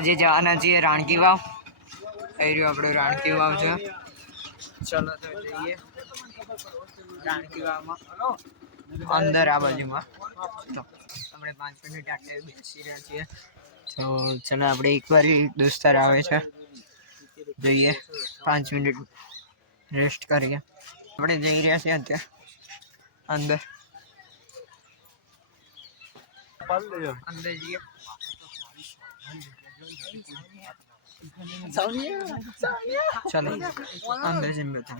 આજે જવાના છીએ રાણકી વાવ. થઈ રહ્યું આપણું રાણકી વાવ છે. ચલો તો જઈએ રાણકી વાવમાં અંદર આ બાજુમાં. તો આપણે 5 મિનિટ આટલે બેસી રહ્યા છીએ. તો ચલો આપણે એકવાર દોસ્તાર આવે છે જઈએ 5 મિનિટ રેસ્ટ કરીએ. આપણે જઈ રહ્યા છીએ અત્યારે અંદર અંદર જઈએ. चलो अंदर जिम में था.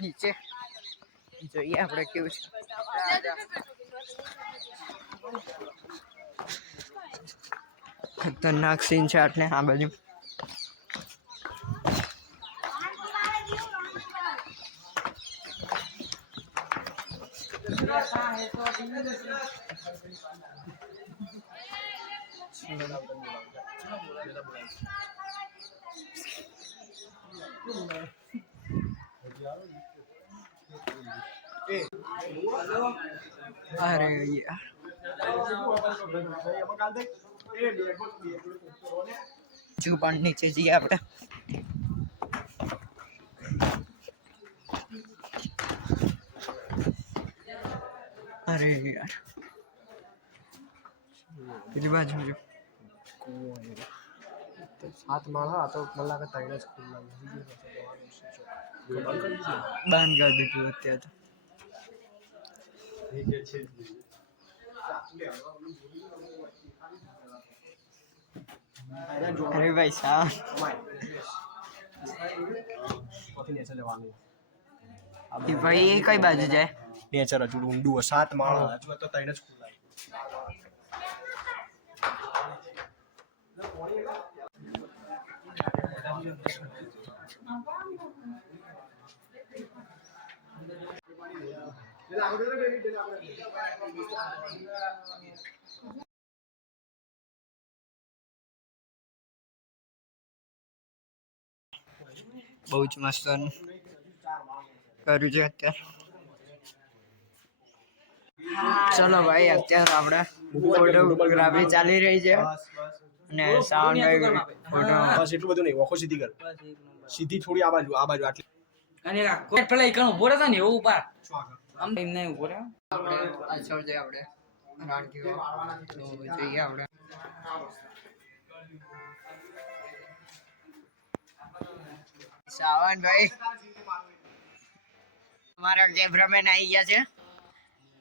नीचे જોઈએ આપણે કેવું છે. ખતરનાક સીન છે આટલે આ બાજુ. अरे यार પણ નીચે જઈએ આપણે. અરે યાર પેલી બાજુ જો 7 માળા તો મને લાગે 3 જ ખુલ્લા બંધ કરી દીધું અત્યારે તો. અરે ભાઈ સાહેબ ભાઈ એ કઈ બાજુ જાય? નેચર હજુ ઊંડું 7 માળા હજુ તો 3 જ ખુલ્લા. બહુ જ મસ્ત કર્યું છે અત્યારે. ચલો ભાઈ અત્યારે આપણે ફોટોગ્રાફી ચાલી રહી છે અને સાઉન્ડ ફોટો બસ એટલું બધું નહીં. ઓખો સીધી કર, સીધી થોડી આ બાજુ આટલી. અને કોટ પેલા એકણ ઉભો રહેતા ને એવું ઉપર આમ એમને ઉભો રહે. આપણે પાછળ જઈએ આપણે રાણકી વાવ. તો જઈએ આપણે. સાવન ભાઈ અમારા કેમેરામેન આવી ગયા છે.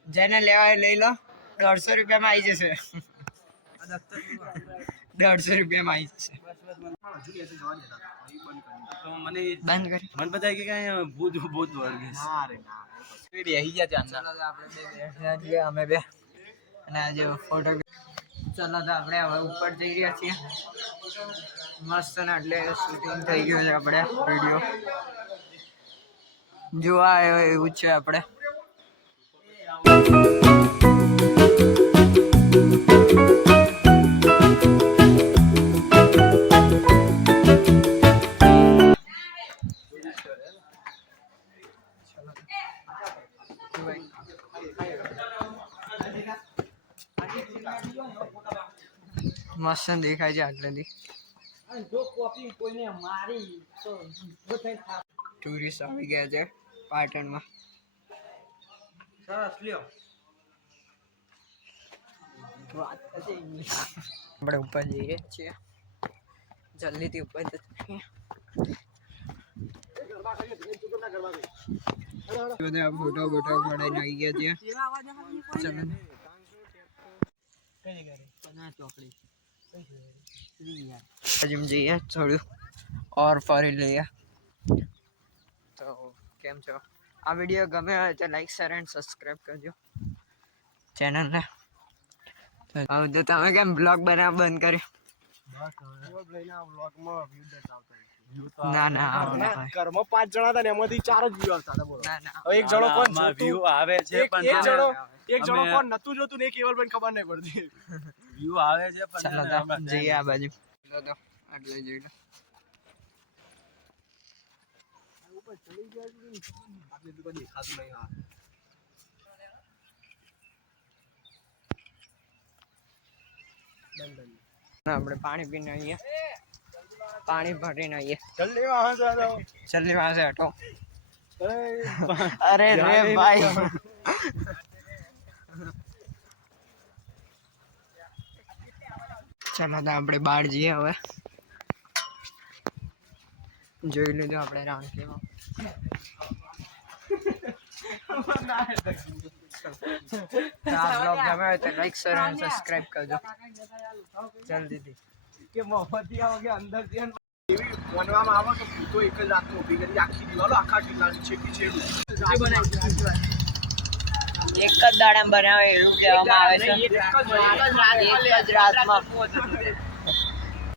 જેને લેવા લઈ લો. 150 રૂપિયામાં આવી જશે. 150 રૂપિયામાં આવી જશે. બંધ કરી મને બતાય કે ભૂત વર્ગે બેહી ગયા ત્યાં આપણે અમે બે અને આજે ફોટો. ચલો તો આપણે હવે ઉપર જઈ રહ્યા છીએ. મસ્ત ને એટલે શૂટિંગ થઈ ગયું છે. આપણે વિડીયો જોવા આવ્યો એવું છે આપણે. મસ્ત દેખાય છે આટલેથી. ટુરિસ્ટ આવી ગયા છે પાટણમાં. આપણે ઉપર જઈએ છીએ જલ્દીથી ઉપર બધા ફોટો પડાઈને આવી ગયા છે. ચલો जिम જઈએ થોડું ઓર ફરી લઈએ. તો કેમ છો? આ વિડીયો ગમે હોય તો લાઈક શેર એન્ડ સબસ્ક્રાઈબ કરજો ચેનલને. તો તમે કેમ બ્લોગ બનાવવા બંધ કર્યો? ના ના ઘરમાં 5 જણા હતા ને એમાંથી 4 જ વ્યૂ આવતા હતા. બોલો ના ના એક જણો કોણ વ્યૂ આવે છે પણ એક જણો કોણ નતું જોતું ને કેવલ પણ ખબર નહીં પડતી. વ્યૂ આવે છે ચાલો તો જઈએ આ બાજુ. તો એટલે જોઈ લો. આટલે તો કદી દેખાતું નહીં હા આપણે પાણી પીને આવીએ, પાણી ભરીને આવીએ. જલ્દી વહાં से आ जाओ જલ્દી વહાં से હટો. अरे અરે રે ભાઈ. ચાલો તો આપણે બહાર જઈએ હવે. જોઈ લીધું આપણે રાણકીવાવ. આ બ્લોગ ગમે હોય તો લાઈક શેર અને સબસ્ક્રાઇબ કરજો જલ્દીથી. કે મોહમ્મદી आओगे अंदर से એવી બનવામાં આવે તો ભૂતો એક જ રાતમાં ઊભી કરી આખી દિવાલો આખા કિલ્લાની છેકી છેડું એક જ દાડામાં બનાવે એવું કહેવામાં આવે છે. એક જ રાતમાં